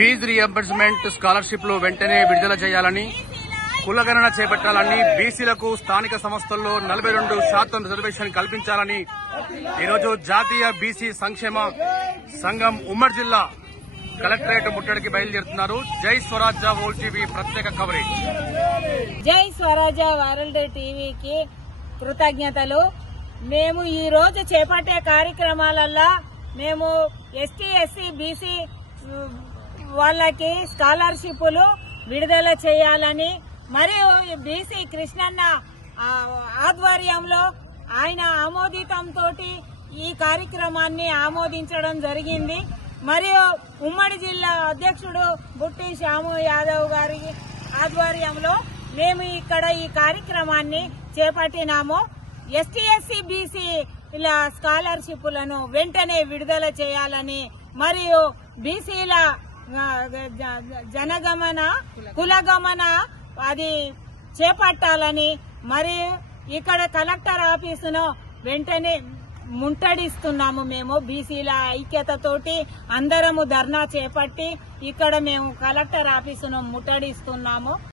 Fee reimbursement స్కాలర్షిప్లు వెంటనే విడుదల చేయాలని, కులగణన చేపట్టాలని, బీసీలకు స్థానిక సంస్థల్లో 42% రిజర్వేషన్ కల్పించాలని ఈరోజు జాతీయ బీసీ సంక్షేమ సంఘం ఉమ్మడి జిల్లా కలెక్టరేట్ ముట్టడికి బయలుదేరుతున్నారు. జై స్వరాజ్య వరల్డ్ టీవీ ప్రత్యేక కవరేజ్. జై స్వరాజ్య వరల్డ్ టీవీకి కృతజ్ఞతలు. మేము ఈ రోజు చేపట్టే కార్యక్రమాలల్లో మేము ఎస్టీ, ఎస్సీ, బీసీ వాళ్ళకి స్కాలర్షిప్లు విడుదల చేయాలని, మరియు బీసీ కృష్ణన్న ఆధ్వర్యంలో ఆయన ఆమోదితంతో ఈ కార్యక్రమాన్ని ఆమోదించడం జరిగింది. మరియు ఉమ్మడి జిల్లా అధ్యక్షుడు బుట్టి శ్యాము యాదవ్ గారి ఆధ్వర్యంలో మేము ఇక్కడ ఈ కార్యక్రమాన్ని చేపట్టినాము. ఎస్టీ, ఎస్సీ, బీసీ ఇలా స్కాలర్షిప్లను వెంటనే విడుదల చేయాలని, మరియు బీసీల జనగమన కులగమన అది చేపట్టాలని, మరియు ఇక్కడ కలెక్టర్ ఆఫీసును వెంటనే ముట్టడిస్తున్నాము. మేము బీసీల ఐక్యతతోటి అందరము ధర్నా చేపట్టి ఇక్కడ మేము కలెక్టర్ ఆఫీసును ముట్టడిస్తున్నాము.